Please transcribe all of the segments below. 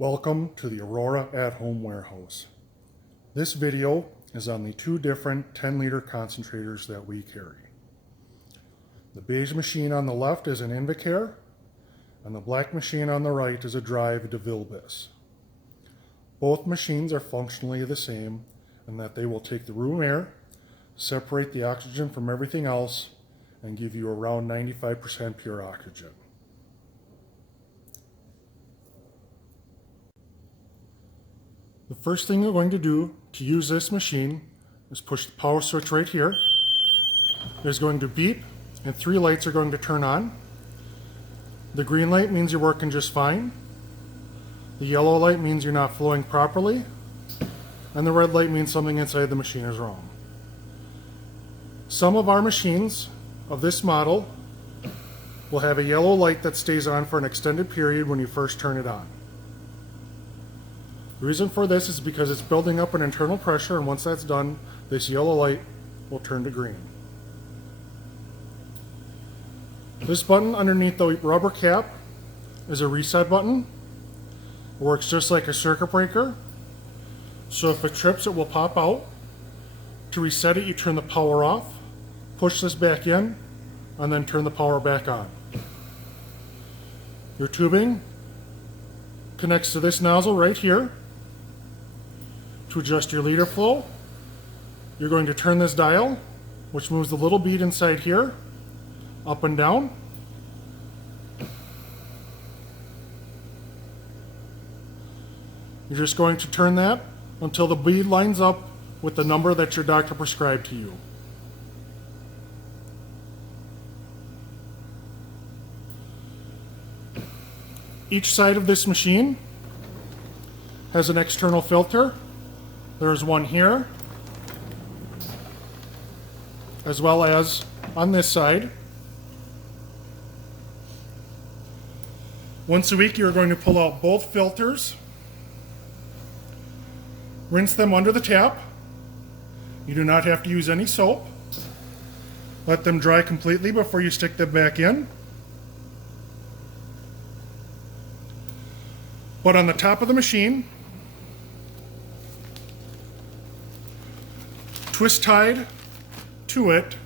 Welcome to the Aurora at-home warehouse. This video is on the two different 10-liter concentrators that we carry. The beige machine on the left is an Invacare, and the black machine on the right is a Drive de Vilbis. Both machines are functionally the same in that they will take the room air, separate the oxygen from everything else, and give you around 95% pure oxygen. The first thing you're going to do to use this machine is push the power switch right here. It's going to beep and 3 lights are going to turn on. The green light means you're working just fine. The yellow light means you're not flowing properly. And the red light means something inside the machine is wrong. Some of our machines of this model will have a yellow light that stays on for an extended period when you first turn it on. The reason for this is because it's building up an internal pressure, and once that's done, this yellow light will turn to green. This button underneath the rubber cap is a reset button. It works just like a circuit breaker. So if it trips, it will pop out. To reset it, you turn the power off, push this back in, and then turn the power back on. Your tubing connects to this nozzle right here. To adjust your liter flow, you're going to turn this dial, which moves the little bead inside here, up and down. You're just going to turn that until the bead lines up with the number that your doctor prescribed to you. Each side of this machine has an external filter. There's one here, as well as on this side. Once a week, you're going to pull out both filters, rinse them under the tap. You do not have to use any soap. Let them dry completely before you stick them back in. But on the top of the machine, twist tied to it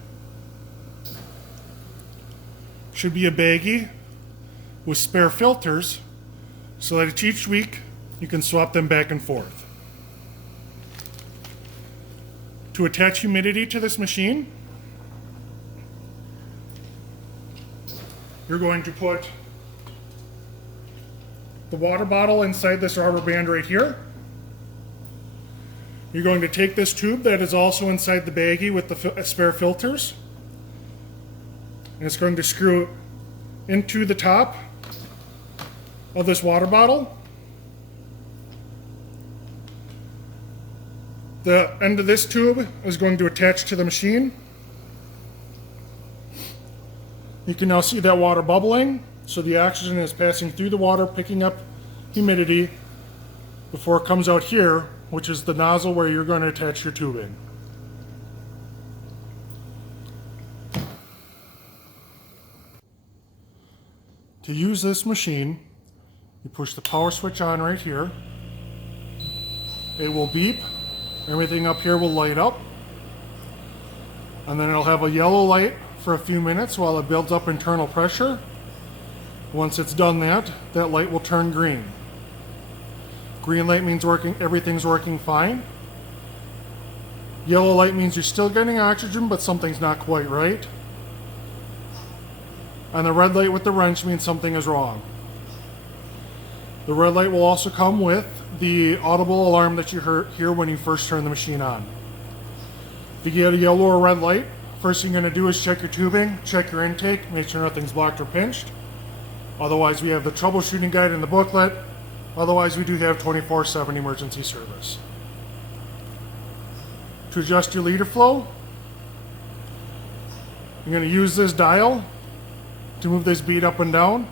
should be a baggie with spare filters so that each week you can swap them back and forth. To attach humidity to this machine, you're going to put the water bottle inside this rubber band right here. You're going to take this tube that is also inside the baggie with the spare filters, and it's going to screw into the top of this water bottle. The end of this tube is going to attach to the machine. You can now see that water bubbling, so the oxygen is passing through the water, picking up humidity before it comes out here, which is the nozzle where you're going to attach your tubing. To use this machine, you push the power switch on right here. It will beep. Everything up here will light up. And then it'll have a yellow light for a few minutes while it builds up internal pressure. Once it's done that light will turn green. Green light means everything's working fine. Yellow light means you're still getting oxygen, but something's not quite right. And the red light with the wrench means something is wrong. The red light will also come with the audible alarm that you hear when you first turn the machine on. If you get a yellow or red light, first thing you're going to do is check your tubing, check your intake, make sure nothing's blocked or pinched. Otherwise, we have the troubleshooting guide in the booklet. Otherwise, we do have 24/7 emergency service. To adjust your liter flow, you're going to use this dial to move this bead up and down.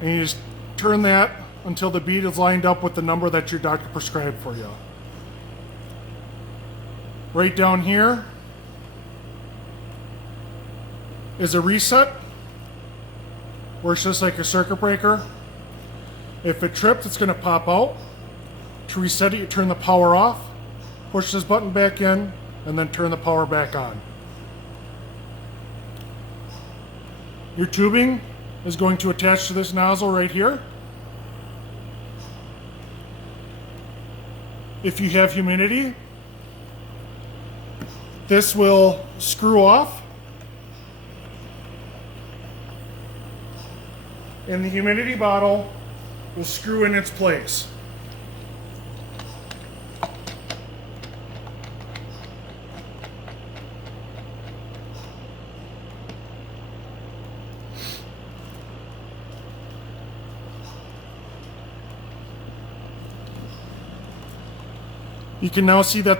And you just turn that until the bead is lined up with the number that your doctor prescribed for you. Right down here is a reset. Works just like a circuit breaker. If it tripped, it's going to pop out. To reset it, you turn the power off, push this button back in, and then turn the power back on. Your tubing is going to attach to this nozzle right here. If you have humidity, this will screw off, and the humidity bottle will screw in its place. You can now see that